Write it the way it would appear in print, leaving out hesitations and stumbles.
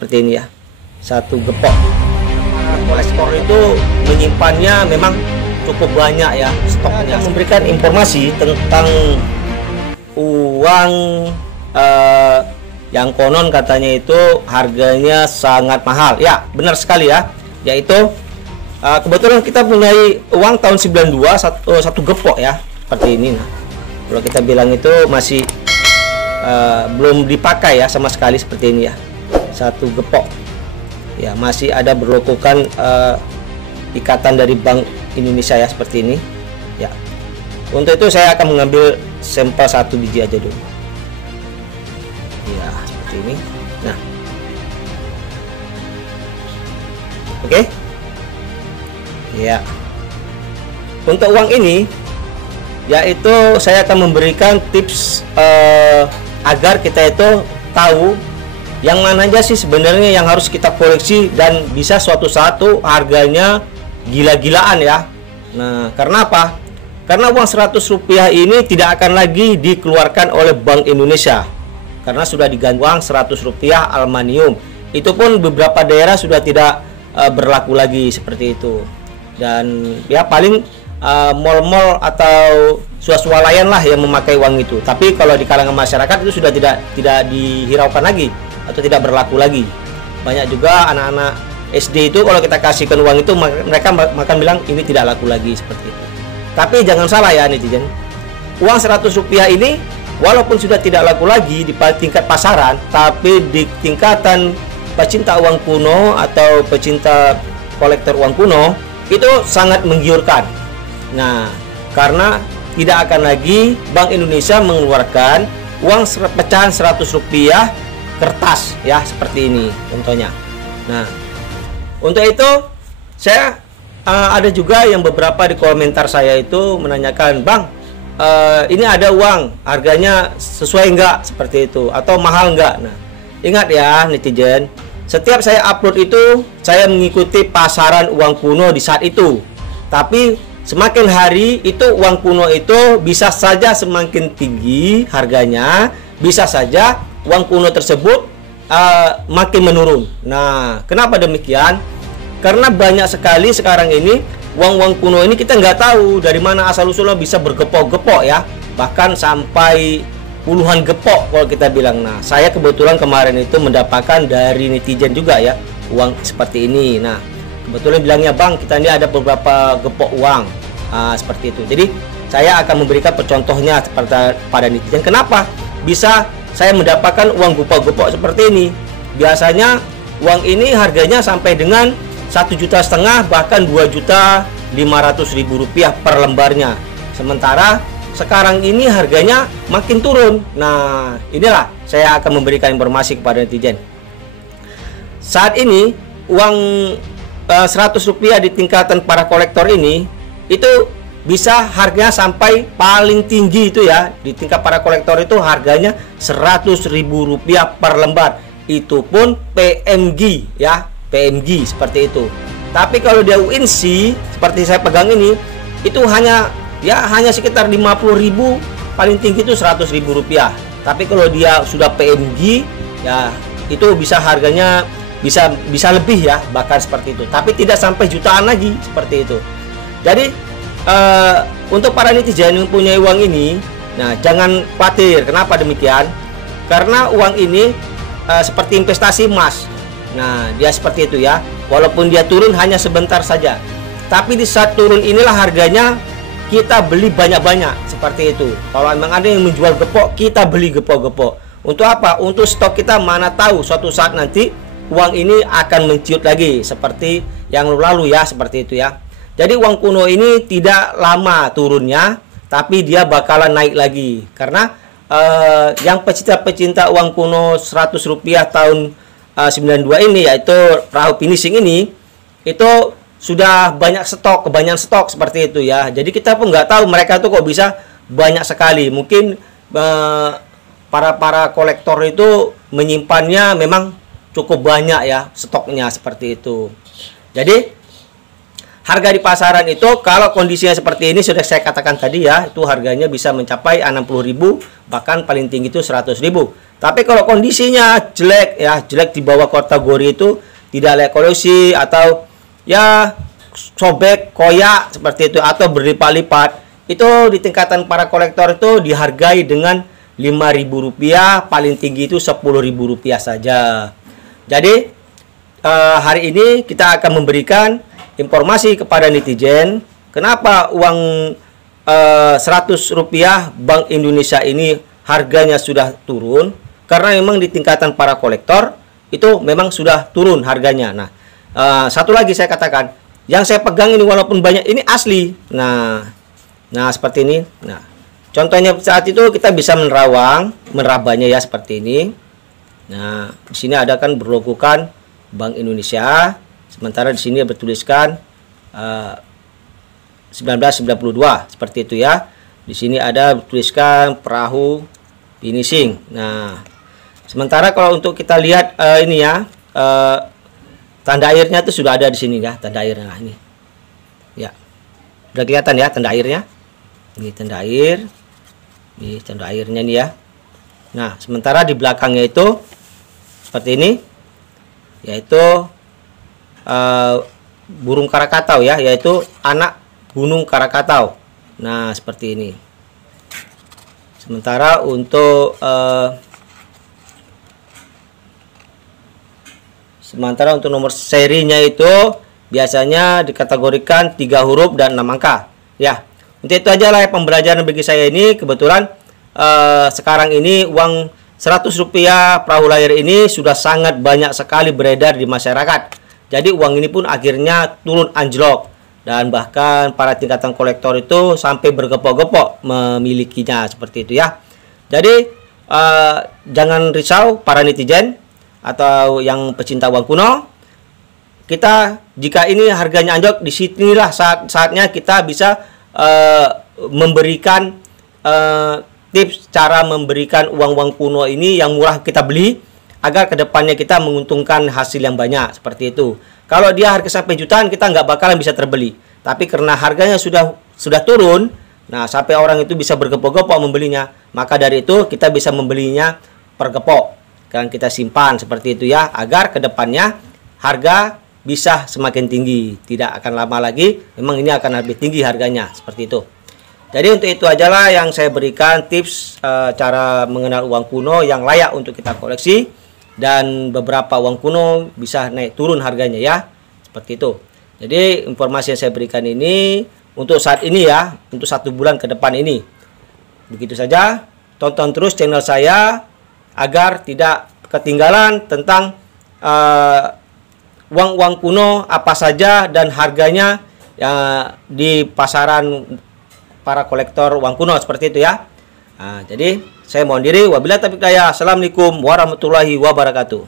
seperti ini ya, satu gepok. Kolektor itu menyimpannya memang cukup banyak ya stoknya. Memberikan informasi tentang uang yang konon katanya itu harganya sangat mahal. Ya, benar sekali ya. Yaitu kebetulan kita punya uang tahun 92 satu gepok ya, seperti ini. Nah, kalau kita bilang itu masih belum dipakai ya sama sekali, seperti ini ya, satu gepok ya, masih ada berlogokan ikatan dari Bank Indonesia ya, seperti ini ya. Untuk itu saya akan mengambil sampel 1 biji aja dulu ya, seperti ini. Nah, oke ya. Untuk uang ini yaitu saya akan memberikan tips agar kita itu tahu yang mana aja sih sebenarnya yang harus kita koleksi dan bisa suatu saat tuh harganya gila-gilaan ya. Nah, karena apa? Karena uang 100 rupiah ini tidak akan lagi dikeluarkan oleh Bank Indonesia karena sudah diganti uang 100 rupiah aluminium. Itu pun beberapa daerah sudah tidak berlaku lagi seperti itu. Dan ya paling mall-mall atau swalayan lah yang memakai uang itu. Tapi kalau di kalangan masyarakat itu sudah tidak dihiraukan lagi atau tidak berlaku lagi. Banyak juga anak-anak SD itu kalau kita kasihkan uang itu mereka makan bilang ini tidak laku lagi, seperti itu. Tapi jangan salah ya netizen, uang 100 rupiah ini walaupun sudah tidak laku lagi di tingkat pasaran, tapi di tingkatan pecinta uang kuno atau pecinta kolektor uang kuno itu sangat menggiurkan. Nah, karena tidak akan lagi Bank Indonesia mengeluarkan uang pecahan 100 rupiah kertas ya, seperti ini contohnya. Nah, untuk itu saya ada juga yang beberapa di komentar saya itu menanyakan, Bang, ini ada uang harganya sesuai enggak, seperti itu, atau mahal enggak. Nah, ingat ya netizen, setiap saya upload itu saya mengikuti pasaran uang kuno di saat itu. Tapi semakin hari itu uang kuno itu bisa saja semakin tinggi harganya, bisa saja uang kuno tersebut makin menurun. Nah, kenapa demikian? Karena banyak sekali sekarang ini uang-uang kuno ini kita nggak tahu dari mana asal usulnya bisa bergepok-gepok ya, bahkan sampai puluhan gepok kalau kita bilang. Nah, saya kebetulan kemarin itu mendapatkan dari netizen juga ya uang seperti ini. Nah, kebetulan bilangnya, Bang, kita ini ada beberapa gepok uang seperti itu. Jadi saya akan memberikan contohnya pada netizen. Kenapa bisa saya mendapatkan uang gepok-gepok seperti ini? Biasanya uang ini harganya sampai dengan 1,5 juta, bahkan 2.500.000 rupiah per lembarnya. Sementara sekarang ini harganya makin turun. Nah, inilah saya akan memberikan informasi kepada netizen. Saat ini uang 100 rupiah di tingkatan para kolektor ini itu bisa harganya sampai paling tinggi itu ya, di tingkat para kolektor itu harganya 100.000 rupiah per lembar. Itu pun PMG ya, PMG seperti itu. Tapi kalau dia UNC seperti saya pegang ini, itu hanya sekitar 50.000, paling tinggi itu 100.000 rupiah. Tapi kalau dia sudah PMG ya, itu bisa harganya bisa lebih ya, bahkan seperti itu. Tapi tidak sampai jutaan lagi, seperti itu. Jadi untuk para netizen yang punya uang ini, nah jangan khawatir. Kenapa demikian? Karena uang ini seperti investasi emas. Nah, dia seperti itu ya. Walaupun dia turun hanya sebentar saja, tapi di saat turun inilah harganya kita beli banyak-banyak, seperti itu. Kalau memang ada yang menjual gepok, kita beli gepok-gepok. Untuk apa? Untuk stok kita, mana tahu suatu saat nanti uang ini akan menciut lagi seperti yang lalu ya, seperti itu ya. Jadi uang kuno ini tidak lama turunnya, tapi dia bakalan naik lagi. Karena yang pecinta-pecinta uang kuno 100 rupiah tahun 92 ini, yaitu perahu finishing ini, itu sudah banyak stok, kebanyakan stok seperti itu ya. Jadi kita pun nggak tahu mereka tuh kok bisa banyak sekali. Mungkin para kolektor itu menyimpannya memang cukup banyak ya stoknya, seperti itu. Jadi harga di pasaran itu kalau kondisinya seperti ini sudah saya katakan tadi ya, itu harganya bisa mencapai 60.000, bahkan paling tinggi itu 100.000. Tapi kalau kondisinya jelek ya, jelek di bawah kategori itu tidak layak koleksi atau ya sobek, koyak seperti itu atau berlipat-lipat, itu di tingkatan para kolektor itu dihargai dengan Rp5.000, paling tinggi itu Rp10.000 saja. Jadi hari ini kita akan memberikan informasi kepada netizen kenapa uang Rp100 Bank Indonesia ini harganya sudah turun, karena memang di tingkatan para kolektor itu memang sudah turun harganya. Nah, satu lagi saya katakan, yang saya pegang ini walaupun banyak ini asli. Nah seperti ini. Nah, contohnya saat itu kita bisa merabanya ya seperti ini. Nah, di sini ada kan berlogokan Bank Indonesia. Sementara di sini bertuliskan 1992 seperti itu ya. Di sini ada bertuliskan perahu finishing. Nah, sementara kalau untuk kita lihat ini ya, tanda airnya itu sudah ada di sini ya, tanda airnya. Nah, ini ya, udah kelihatan ya tanda airnya. Ini tanda air, ini tanda airnya nih ya. Nah, sementara di belakangnya itu seperti ini, yaitu burung Krakatau ya, yaitu anak Gunung Krakatau. Nah, seperti ini. Sementara untuk nomor serinya itu biasanya dikategorikan 3 huruf dan 6 angka. Ya, untuk itu aja lah pembelajaran bagi saya ini. Kebetulan sekarang ini uang Rp100 perahu layar ini sudah sangat banyak sekali beredar di masyarakat. Jadi uang ini pun akhirnya turun anjlok. Dan bahkan para tingkatan kolektor itu sampai bergepok-gepok memilikinya seperti itu ya. Jadi jangan risau para netizen atau yang pecinta uang kuno. Kita jika ini harganya anjlok, disinilah saatnya kita bisa memberikan tips cara memberikan uang-uang kuno ini yang murah kita beli agar kedepannya kita menguntungkan hasil yang banyak seperti itu. Kalau dia harga sampai jutaan kita nggak bakalan bisa terbeli. Tapi karena harganya sudah turun, nah sampai orang itu bisa bergepok-gepok membelinya, maka dari itu kita bisa membelinya per gepok. Kan kita simpan seperti itu ya, agar kedepannya harga bisa semakin tinggi. Tidak akan lama lagi, memang ini akan lebih tinggi harganya seperti itu. Jadi untuk itu ajalah yang saya berikan tips cara mengenal uang kuno yang layak untuk kita koleksi. Dan beberapa uang kuno bisa naik turun harganya ya, seperti itu. Jadi informasi yang saya berikan ini untuk saat ini ya, untuk 1 bulan ke depan ini. Begitu saja, tonton terus channel saya agar tidak ketinggalan tentang uang-uang kuno apa saja dan harganya di pasaran para kolektor uang kuno seperti itu ya. Nah, jadi saya mohon diri, wabillahi taufiq hidayah. Assalamualaikum warahmatullahi wabarakatuh.